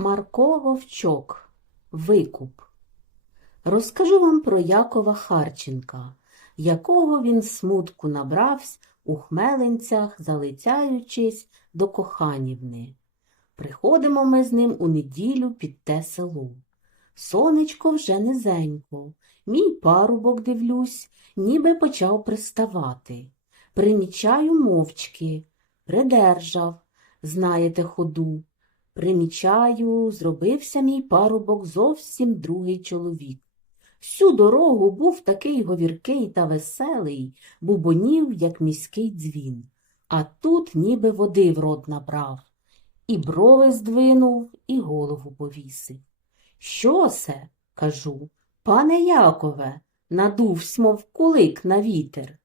Марко Вовчок. Викуп. Розкажу вам про Якова Харченка, якого він смутку набравсь у хмеленцях, залицяючись до коханівни. Приходимо ми з ним у неділю під те село. Сонечко вже низенько, мій парубок, дивлюсь, ніби почав приставати. Примічаю мовчки, придержав, знаєте ходу. Примічаю, зробився мій парубок зовсім другий чоловік. Всю дорогу був такий говіркий та веселий, бубонів, як міський дзвін. А тут ніби води в рот набрав. І брови здвинув, і голову повісив. Що це? кажу. Пане Якове, надувсь, мов кулик на вітер.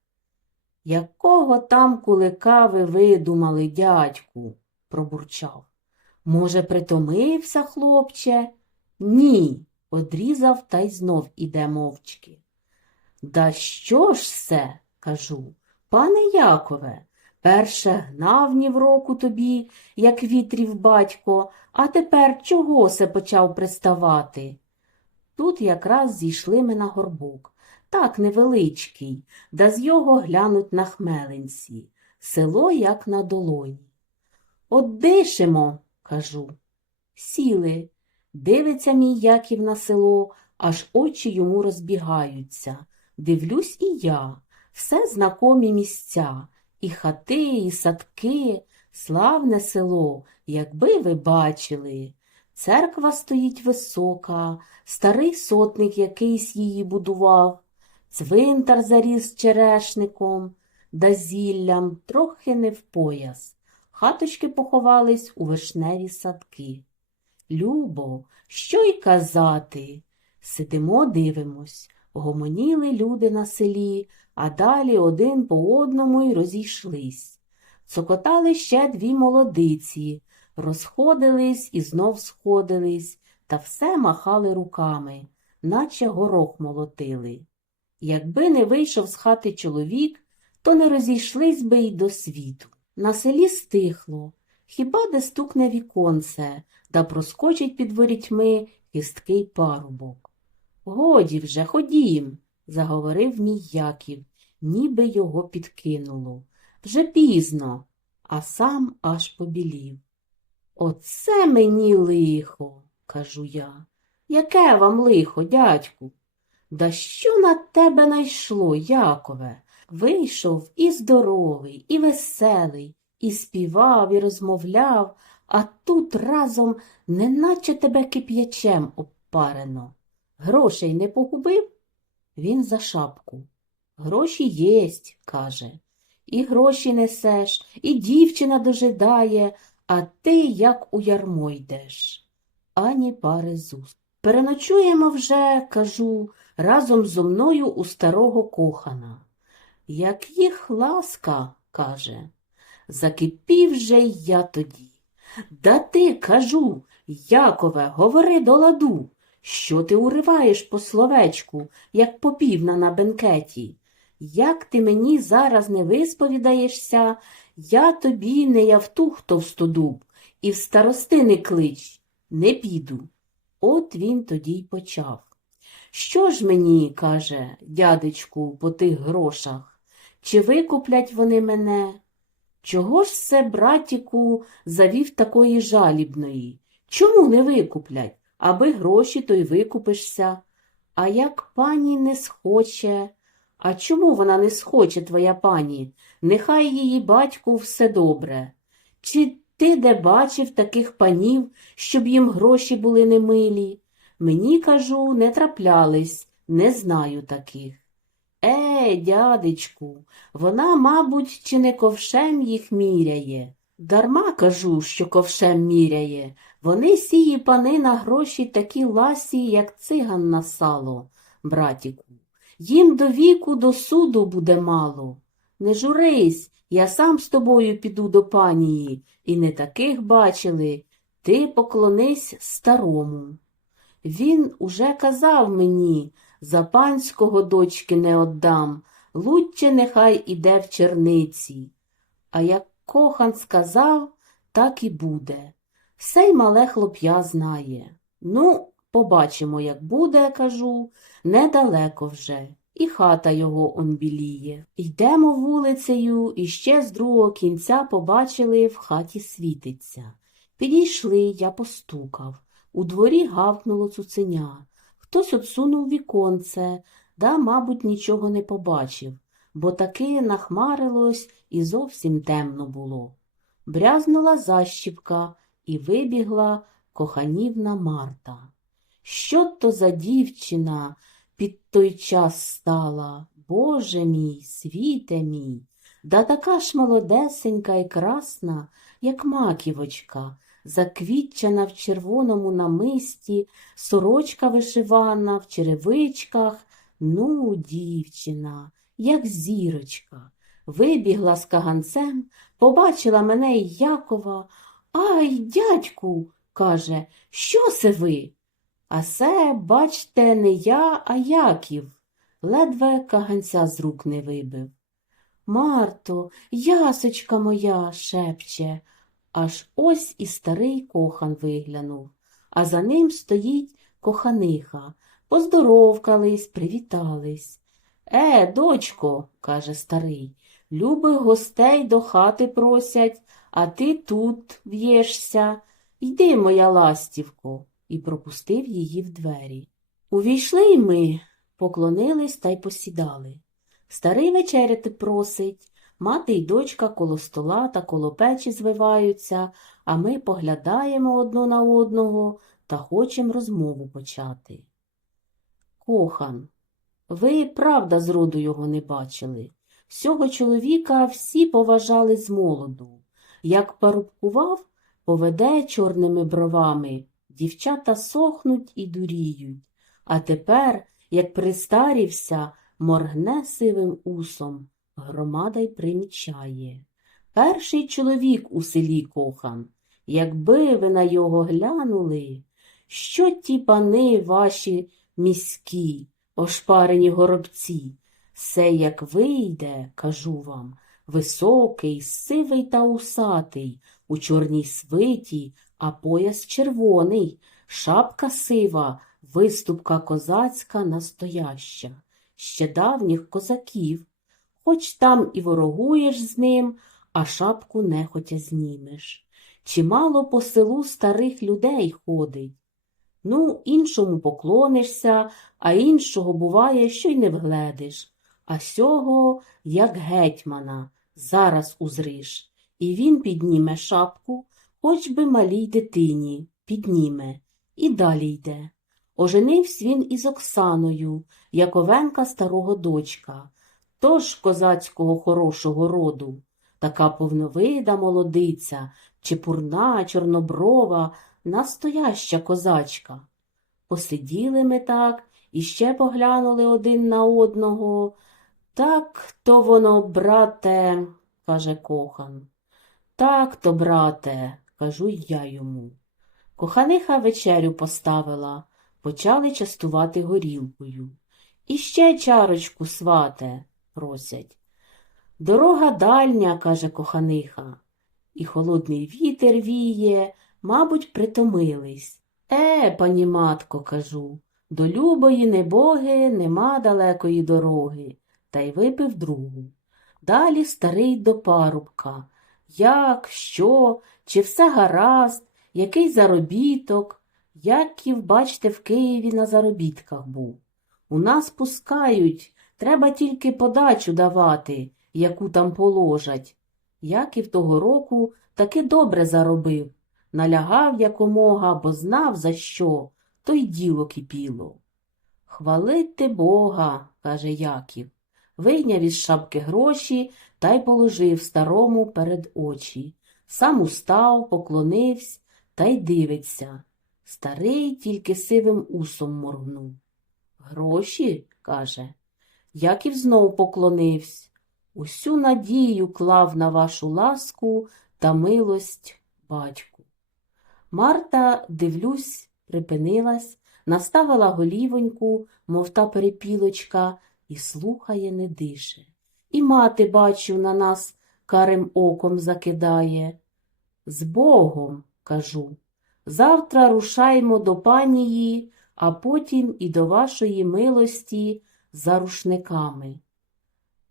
Якого там кулика ви видумали, дядьку? пробурчав. Може, притомився, хлопче? Ні, одрізав та й знов іде мовчки. Да що ж це? кажу. Пане Якове, перше гнав ні в року тобі, як вітрів батько, а тепер чого се почав приставати? Тут якраз зійшли ми на горбок, так невеличкий, да з його глянуть на хмеленці, село як на долоні. От дишимо, кажу. Сіли, дивиться мій Яків на село, аж очі йому розбігаються. Дивлюсь і я, все знакомі місця, і хати, і садки, славне село, якби ви бачили. Церква стоїть висока, старий сотник якийсь її будував, цвинтар заріс черешником, да зіллям трохи не в пояс. Хаточки поховались у вишневі садки. Любо, що й казати? Сидимо, дивимось, гомоніли люди на селі, а далі один по одному й розійшлись. Цокотали ще дві молодиці, розходились і знов сходились, та все махали руками, наче горох молотили. Якби не вийшов з хати чоловік, то не розійшлись би й до світу. На селі стихло, хіба де стукне віконце, да проскочить під ворітьми кісткий парубок. Годі вже, ходім, заговорив мій Яків, ніби його підкинуло. Вже пізно, а сам аж побілів. Оце мені лихо, кажу я. Яке вам лихо, дядьку? Да що на тебе найшло, Якове? Вийшов і здоровий, і веселий, і співав, і розмовляв, а тут разом неначе тебе кип'ячем обпарено. Грошей не погубив? Він за шапку. Гроші єсть, каже. І гроші несеш, і дівчина дожидає, а ти як у ярмо йдеш. Ані пари зуст. Переночуємо вже, кажу, разом зо мною у старого кохана. Як їх ласка, каже, закипів же й я тоді. Да ти, кажу, Якове, говори до ладу, що ти уриваєш по словечку, як попівна на бенкеті. Як ти мені зараз не висповідаєшся, я тобі не явтух товстодуб, і в старости не клич, не піду. От він тоді й почав. Що ж мені, каже, дядечку, по тих грошах? Чи викуплять вони мене? Чого ж це, братіку, завів такої жалібної? Чому не викуплять? Аби гроші, то й викупишся. А як пані не схоче? А чому вона не схоче, твоя пані? Нехай її батьку все добре. Чи ти де бачив таких панів, щоб їм гроші були немилі? Мені, кажу, не траплялись, не знаю таких. Е, дядечку, вона, мабуть, чи не ковшем їх міряє. Дарма кажу, що ковшем міряє. Вони сії пани на гроші такі ласі, як циган на сало, братіку. Їм до віку до суду буде мало. Не журись, я сам з тобою піду до панії, і не таких бачили. Ти поклонись старому. Він уже казав мені, за панського дочки не отдам, лучче нехай іде в черниці. А як кохан сказав, так і буде. Все й мале хлоп'я знає. Ну, побачимо, як буде, кажу, недалеко вже, і хата його он біліє. Йдемо вулицею, і ще з другого кінця побачили, в хаті світиться. Підійшли, я постукав. У дворі гавкнуло цуценя. Хтось отсунув віконце, да, мабуть, нічого не побачив, бо таки нахмарилось і зовсім темно було. Брязнула защіпка і вибігла коханівна Марта. Що то за дівчина під той час стала? Боже мій, світе мій, да така ж молодесенька і красна, як маківочка, заквітчена в червоному намисті, сорочка вишивана в черевичках. Ну, дівчина, як зірочка. Вибігла з каганцем, побачила мене і Якова. Ай, дядьку, каже, що це ви? А це, бачте, не я, а Яків. Ледве каганця з рук не вибив. Марто, ясочка моя, шепче. Аж ось і старий кохан виглянув, а за ним стоїть коханиха. Поздоровкались, привітались. Е, дочко, каже старий, любих гостей до хати просять, а ти тут в'єшся. Йди, моя ластівко, і пропустив її в двері. Увійшли й ми, поклонились та й посідали. Старий вечеряти просить, мати й дочка коло стола та коло печі звиваються, а ми поглядаємо одно на одного та хочемо розмову почати. Кохан, ви, правда, зроду його не бачили. Сього чоловіка всі поважали з молоду. Як парубкував, поведе чорними бровами, дівчата сохнуть і дуріють. А тепер, як пристарівся, моргне сивим усом, громада й примічає. Перший чоловік у селі кохан, якби ви на його глянули, що ті пани ваші міські, ошпарені горобці, все як вийде, кажу вам, високий, сивий та усатий, у чорній свиті, а пояс червоний, шапка сива, виступка козацька настояща, ще давніх козаків. Хоч там і ворогуєш з ним, а шапку нехотя знімеш. Чимало по селу старих людей ходить. Ну, іншому поклонишся, а іншого буває, що й не вгледиш. А сього, як гетьмана, зараз узриш. І він підніме шапку, хоч би малій дитині, підніме, і далі йде. Оженився він із Оксаною, Яковенка старого дочка, тож козацького хорошого роду, така повновида молодиця, чепурна, чорноброва, настояща козачка. Посиділи ми так і ще поглянули один на одного. Так то воно, брате, каже кохан. Так то, брате, кажу я йому. Коханиха вечерю поставила, почали частувати горілкою. І ще чарочку, свате, просять. Дорога дальня, каже коханиха, і холодний вітер віє, мабуть, притомились. Е, пані матко, кажу, до любої небоги нема далекої дороги, та й випив другу. Далі старий до парубка. Як, що, чи все гаразд, який заробіток? Яків, бачте, в Києві на заробітках був. У нас пускають, треба тільки подачу давати, яку там положать. Яків того року таки добре заробив, налягав якомога, бо знав, за що, то й діло кипіло. Хвалити Бога, каже Яків, вийняв із шапки гроші та й положив старому перед очі. Сам устав, поклонився та й дивиться. Старий тільки сивим усом моргнув. Гроші, каже. Яків знов поклонився. Усю надію клав на вашу ласку та милость батьку. Марта, дивлюсь, припинилась, наставила голівоньку, мов та перепілочка, і слухає, не дише. І мати, бачу, на нас карим оком закидає. З Богом, кажу, Завтра рушаймо до панії, а потім і до вашої милості за рушниками.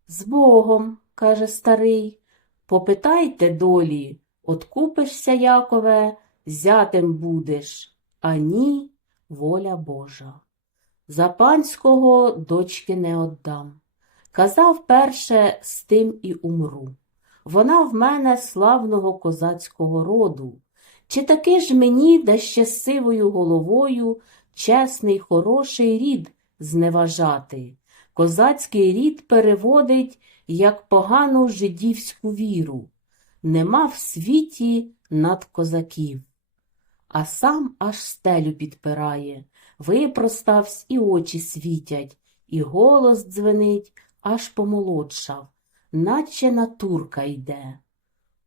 З Богом, каже старий, попитайте долі, откупишся, Якове, зятем будеш, а ні, воля Божа. За панського дочки не отдам. Казав перше, з тим і умру. Вона в мене славного козацького роду. Чи таки ж мені, да ще сивою головою, чесний, хороший рід зневажати? Козацький рід переводить, як погану жидівську віру. Нема в світі над козаків. А сам аж стелю підпирає, випроставсь і очі світять, і голос дзвенить, аж помолодшав, наче на турка йде.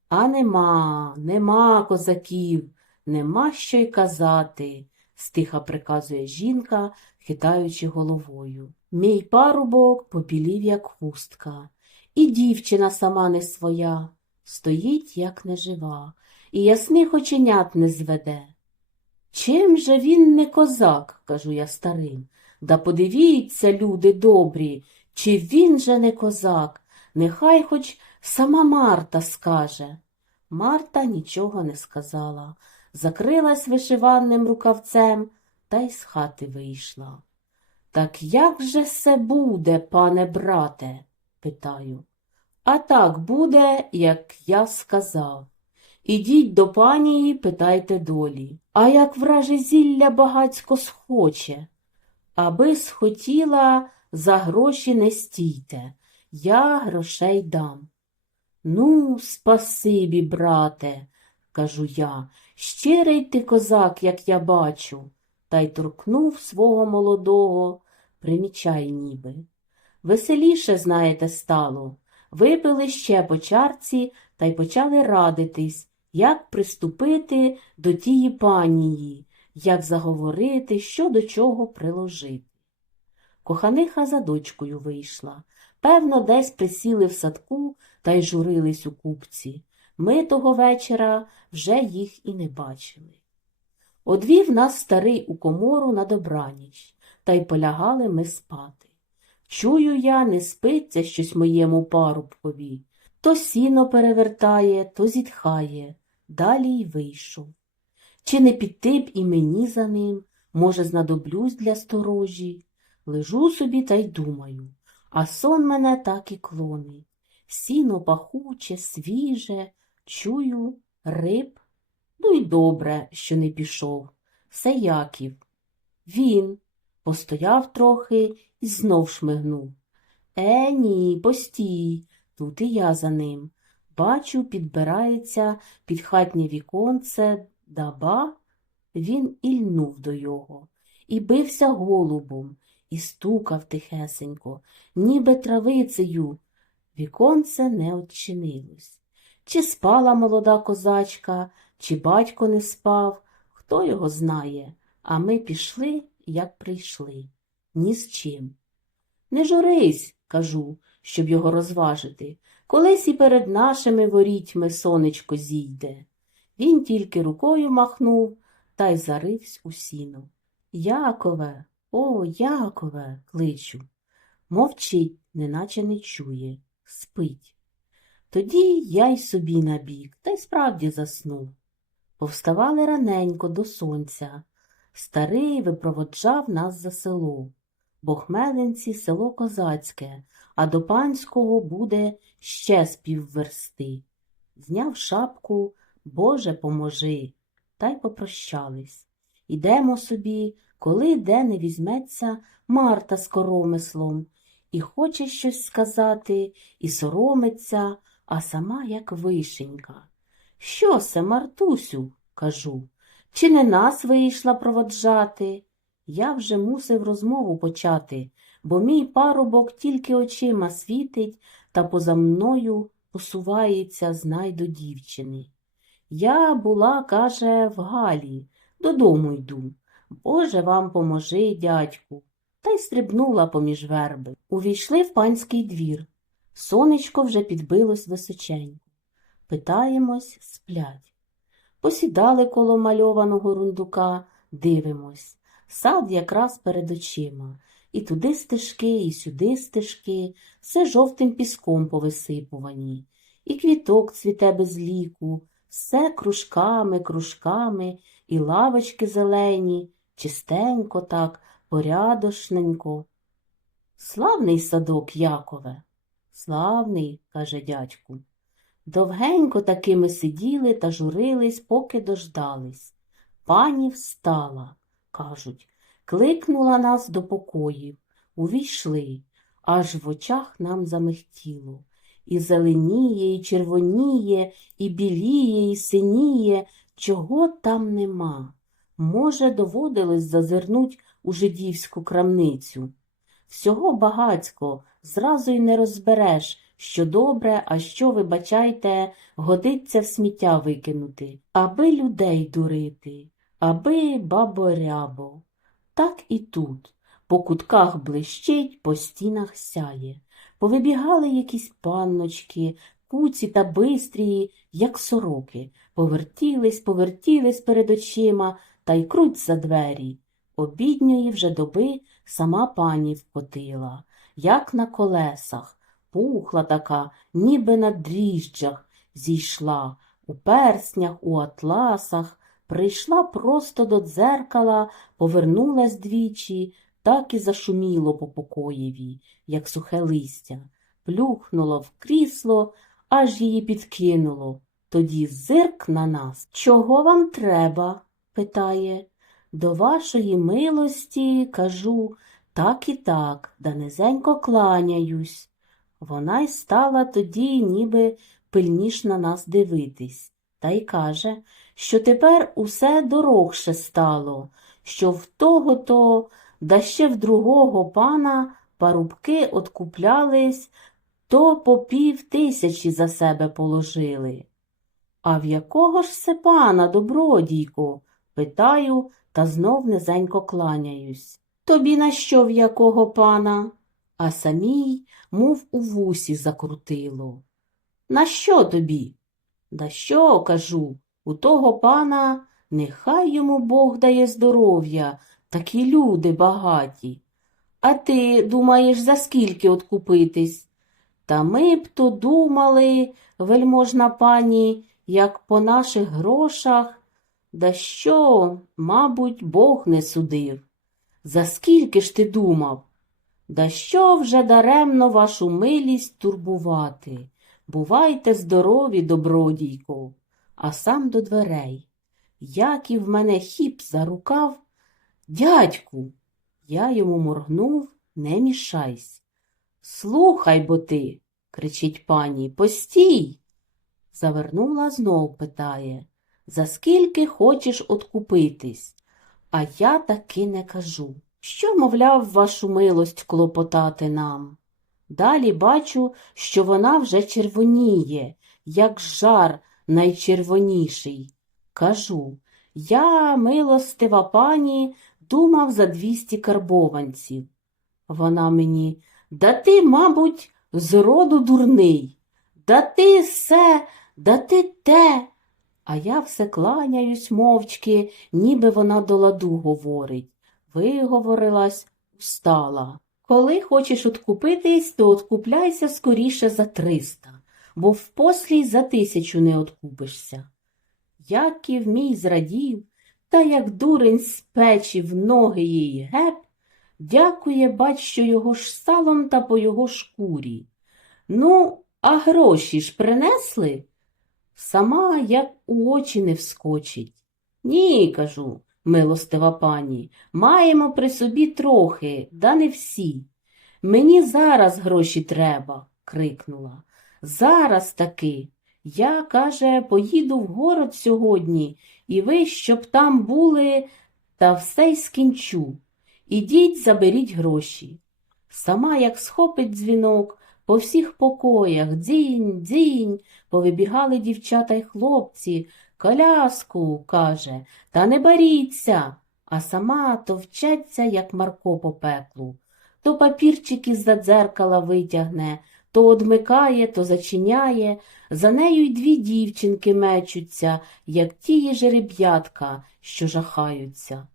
А нема, нема козаків, нема що й казати, стиха приказує жінка, хитаючи головою. Мій парубок побілів, як хустка, і дівчина сама не своя, стоїть, як нежива, і ясних оченят не зведе. Чим же він не козак, кажу я старим, да подивіться, люди добрі, чи він же не козак, нехай хоч сама Марта скаже. Марта нічого не сказала, закрилась вишиванним рукавцем та й з хати вийшла. Так як же се буде, пане брате? питаю. А так буде, як я сказав. Ідіть до панії, питайте долі. А як враже зілля багацько схоче? Аби схотіла, за гроші не стійте, я грошей дам. Ну, спасибі, брате, кажу я, щирий ти козак, як я бачу, та й торкнув свого молодого, примічай ніби. Веселіше, знаєте, стало. Випили ще по чарці та й почали радитись, як приступити до тії панії, як заговорити, що до чого приложити. Коханиха за дочкою вийшла. Певно, десь присіли в садку та й журились у купці. Ми того вечора вже їх і не бачили. Одвів нас старий у комору на добраніч, та й полягали ми спати. Чую я, не спиться щось моєму парубкові. То сіно перевертає, то зітхає, далі й вийшов. Чи не піти б і мені за ним, може, знадоблюсь для сторожі? Лежу собі та й думаю, а сон мене так і клонить. Сіно пахуче, свіже, чую, риб. Ну й добре, що не пішов. Все Яків. Він постояв трохи і знов шмигнув. Е, ні, постій, тут і я за ним. Бачу, підбирається під хатнє віконце даба. Він ільнув до його і бився голубом, і стукав тихесенько, ніби травицею. Віконце не odчинилось. Чи спала молода козачка, чи батько не спав, хто його знає, а ми пішли, як прийшли, ні з чим. Не журись, кажу, щоб його розважити, колись і перед нашими ворітьми сонечко зійде. Він тільки рукою махнув та й заривсь у сіно. Якове, о, Якове, кличу. Мовчить, неначе не чує, спить. Тоді я й собі набіг, та й справді заснув. Повставали раненько до сонця. Старий випроводжав нас за село, бо Хмеленці село козацьке, а до панського буде ще з півверсти. Зняв шапку, Боже, поможи, та й попрощались. Ідемо собі, коли де не візьметься Марта з коромислом, і хоче щось сказати, і соромиться, а сама як вишенька. Що се, Мартусю? кажу. Чи не нас вийшла проводжати? Я вже мусив розмову почати, бо мій парубок тільки очима світить та поза мною посувається знай до дівчини. Я була, каже, в Галі, додому йду. Боже вам поможи, дядьку. Та й стрибнула поміж верби. Увійшли в панський двір. Сонечко вже підбилось височенько. Питаємось, сплять. Посідали коло мальованого рундука, дивимось. Сад якраз перед очима. І туди стежки, і сюди стежки, все жовтим піском повисипувані. І квіток цвіте без ліку, все кружками, кружками, і лавочки зелені, чистенько так, порядошненько. Славний садок, Якове. Славний, каже дядьку. Довгенько такими сиділи та журились, поки дождались. Пані встала, кажуть, кликнула нас до покоїв. Увійшли, аж в очах нам замихтіло. І зеленіє, і червоніє, і біліє, і синіє, чого там нема. Може, доводилось зазирнуть у жидівську крамницю. Всього багацько, зразу й не розбереш, що добре, а що, вибачайте, годиться в сміття викинути, аби людей дурити, аби баборябо. Так і тут. По кутках блищить, по стінах сяє. Повибігали якісь панночки, куці та бистрії, як сороки, повертілись, повертілись перед очима та й круть за двері. Обідньої вже доби сама пані вкотила, як на колесах, пухла така, ніби на дріжджах, зійшла, у перснях, у атласах, прийшла просто до дзеркала, повернулась двічі, так і зашуміло по покоєві, як сухе листя, плюхнуло в крісло, аж її підкинуло. Тоді зирк на нас. Чого вам треба? питає. До вашої милості, кажу, так і так, да низенько кланяюсь. Вона й стала тоді, ніби пильніш на нас дивитись, та й каже, що тепер усе дорогше стало, що в того-то, да ще в другого пана парубки откуплялись, то по пів тисячі за себе положили. А в якого ж це пана, добродійко? питаю та знов низенько кланяюсь. Тобі на що в якого пана? А самій, мов у вусі закрутило. На що тобі? Да що, кажу, у того пана нехай йому Бог дає здоров'я, такі люди багаті. А ти думаєш, за скільки откупитись? Та ми б то думали, вельможна пані, як по наших грошах, да що, мабуть, Бог не судив. За скільки ж ти думав? Да що вже даремно вашу милість турбувати? Бувайте здорові, добродійко, а сам до дверей. Як і в мене хіп за рукав, дядьку, я йому моргнув, не мішайсь. Слухай бо ти, кричить пані, постій. Завернула знов, питає, за скільки хочеш откупитись? А я таки не кажу. Що, мовляв, вашу милость клопотати нам? Далі бачу, що вона вже червоніє, як жар найчервоніший. Кажу, я, милостива пані, думав за двісті карбованців. Вона мені, да ти, мабуть, з роду дурний, да ти все, да ти те. А я все кланяюсь мовчки, ніби вона до ладу говорить. Виговорилась, встала. Коли хочеш откупитись, то откупляйся скоріше за триста, бо впослій за тисячу не откупишся. Яків мій зрадів, та як дурень з печі в ноги їй геп, дякує, бач, що його ж салом та по його шкурі. Ну, а гроші ж принесли? Сама як у очі не вскочить. Ні, кажу, милостива пані, маємо при собі трохи, да не всі. Мені зараз гроші треба, крикнула. Зараз таки. Я, каже, поїду в город сьогодні, і ви, щоб там були, та все й скінчу. Ідіть, заберіть гроші. Сама, як схопить дзвінок, по всіх покоях дзінь, дзінь, повибігали дівчата й хлопці, коляску, каже, та не боріться, а сама товчаться, як Марко по пеклу. То папірчик із-за дзеркала витягне, то одмикає, то зачиняє, за нею й дві дівчинки мечуться, як тії жереб'ятка, що жахаються.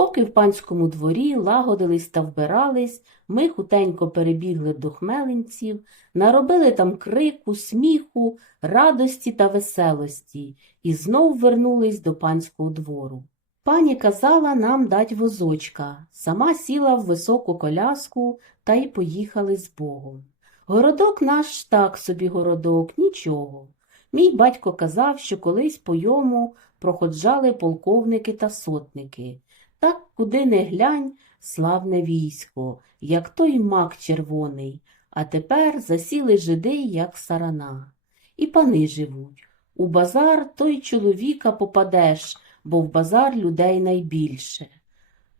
Поки в панському дворі лагодились та вбирались, ми хутенько перебігли до хмелинців, наробили там крику, сміху, радості та веселості і знов вернулись до панського двору. Пані казала нам дать возочка, сама сіла в високу коляску та й поїхали з Богом. Городок наш так собі городок, нічого. Мій батько казав, що колись по йому проходжали полковники та сотники. Так куди не глянь, славне військо, як той мак червоний, а тепер засіли жиди, як сарана. І пани живуть. У базар той чоловіка попадеш, бо в базар людей найбільше.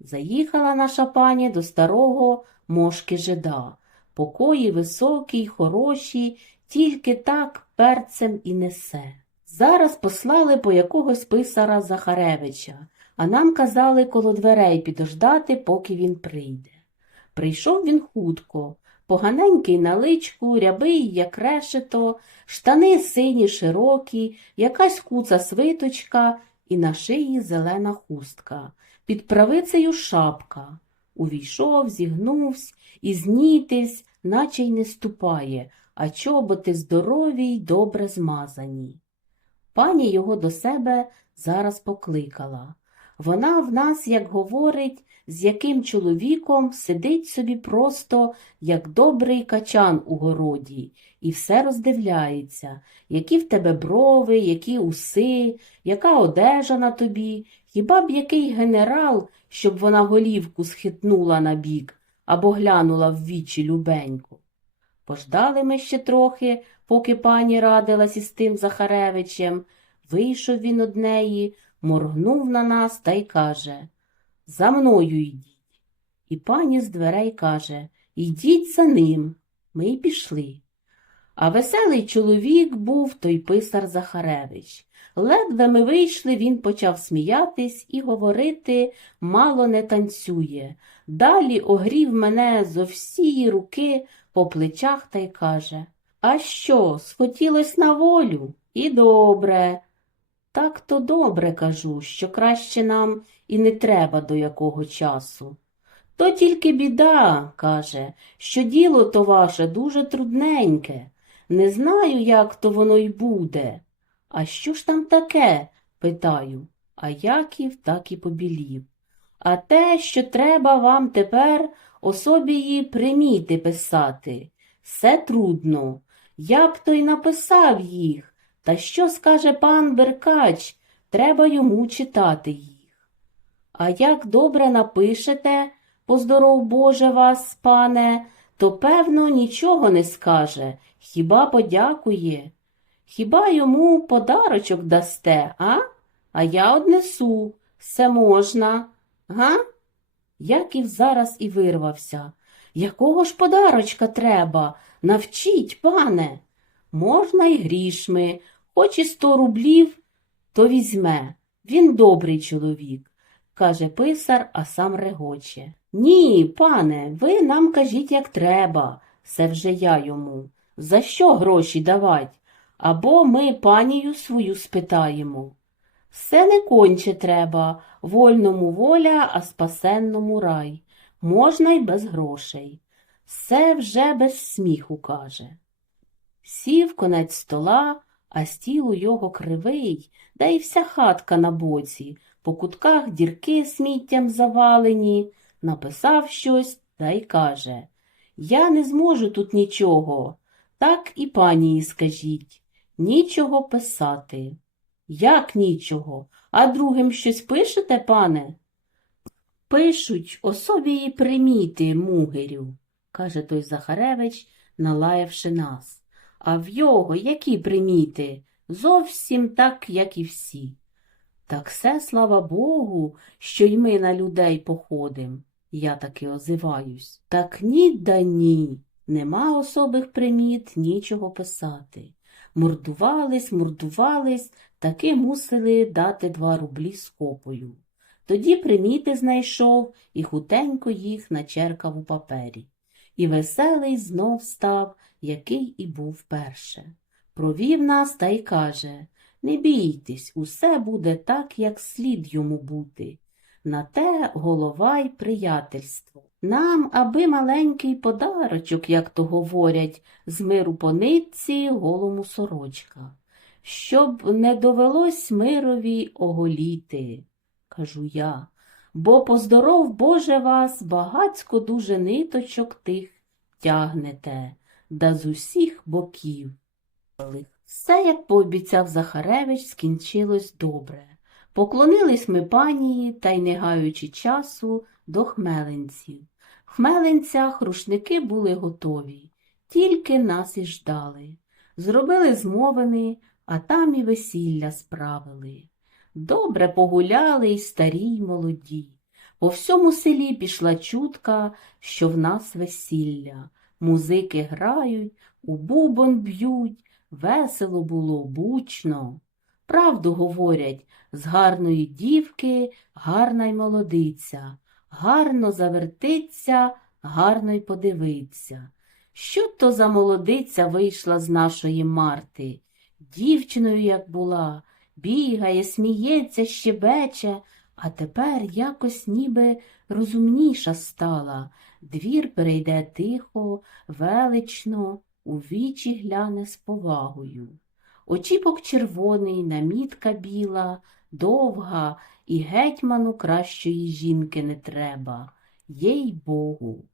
Заїхала наша пані до старого мошки жида. Покої високі й хороші, тільки так перцем і несе. Зараз послали по якогось писара Захаревича, а нам казали коло дверей підождати, поки він прийде. Прийшов він хутко, поганенький на личку, рябий, як решето, штани сині широкі, якась куца свиточка і на шиї зелена хустка, під правицею шапка. Увійшов, зігнувсь і знітивсь, наче й не ступає, а чоботи здорові й добре змазані. Пані його до себе зараз покликала. Вона в нас, як говорить, з яким чоловіком сидить собі просто, як добрий качан у городі, і все роздивляється, які в тебе брови, які уси, яка одежа на тобі, хіба б який генерал, щоб вона голівку схитнула на бік або глянула в вічі любеньку. Пождали ми ще трохи, поки пані радилась із тим Захаревичем. Вийшов він од неї, моргнув на нас та й каже За мною йдіть. І пані з дверей каже Йдіть за ним. Ми й пішли. А веселий чоловік був той писар Захаревич. Ледве ми вийшли, він почав сміятись і говорити мало не танцює. Далі огрів мене зо всієї руки по плечах та й каже А що, схотілось на волю? І добре. Так то добре кажу, що краще нам і не треба до якого часу. То тільки біда, каже, що діло то ваше дуже трудненьке. Не знаю, як то воно й буде. А що ж там таке? питаю. А Яків так і побілів. А те, що треба вам тепер особії приміти писати. Все трудно. Я б то й написав їх. Та що скаже пан Беркач? Треба йому читати їх. А як добре напишете, поздоров Боже вас, пане, то, певно, нічого не скаже, хіба подякує. Хіба йому подарочок дасте, а? А я однесу, все можна, га? Яків зараз і вирвався. Якого ж подарочка треба? Навчіть, пане. Можна й грішми, хоч і сто рублів, то візьме. Він добрий чоловік, каже писар, а сам регоче. Ні, пане, ви нам кажіть, як треба, це вже я йому. За що гроші давать? Або ми панію свою спитаємо. Все не конче треба, вольному воля, а спасенному рай. Можна й без грошей. Все вже без сміху каже. Сів конець стола, а стіл у його кривий, да й вся хатка на боці, по кутках дірки сміттям завалені, написав щось та й каже Я не зможу тут нічого. Так і панії скажіть. Нічого писати. Як нічого? А другим щось пишете, пане? Пишуть особії приміти, мугирю, каже той Захаревич, налаявши нас. А в його які приміти? Зовсім так, як і всі. Так все, слава Богу, що й ми на людей походим. Я таки озиваюсь. Так ні да ні. Нема особих приміт, нічого писати. Мордувались, мордувались, таки мусили дати два рублі з копою. Тоді приміти знайшов і хутенько їх начеркав у папері. І веселий знов став, який і був перше. Провів нас та й каже Не бійтесь, усе буде так, як слід йому бути. На те голова й приятельство. Нам, аби маленький подарочок, як то говорять, з миру по нитці голому сорочка, щоб не довелось мирові оголіти, кажу я, бо поздоров Боже вас, багацько дуже ниточок тих тягнете, да з усіх боків. Все, як пообіцяв Захаревич, скінчилось добре. Поклонились ми панії та й, не гаючи часу, до хмеленців. В хмеленцях рушники були готові, тільки нас і ждали. Зробили змовини, а там і весілля справили. Добре погуляли й старі й молоді. По всьому селі пішла чутка, що в нас весілля. Музики грають, у бубон б'ють, весело було, бучно. Правду говорять, з гарної дівки гарна й молодиця, гарно завертиться, гарно й подивиться. Що то за молодиця вийшла з нашої Марти? Дівчиною, як була, бігає, сміється, щебече, а тепер якось ніби розумніша стала. Двір перейде тихо, велично, у вічі гляне з повагою. Очіпок червоний, намітка біла, довга, і гетьману кращої жінки не треба, їй Богу.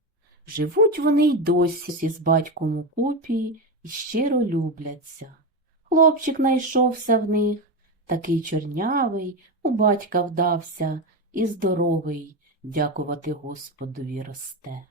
Живуть вони й досі з батьком у купі і щиро любляться. Хлопчик найшовся в них, такий чорнявий, у батька вдався і здоровий, дякувати Господові росте.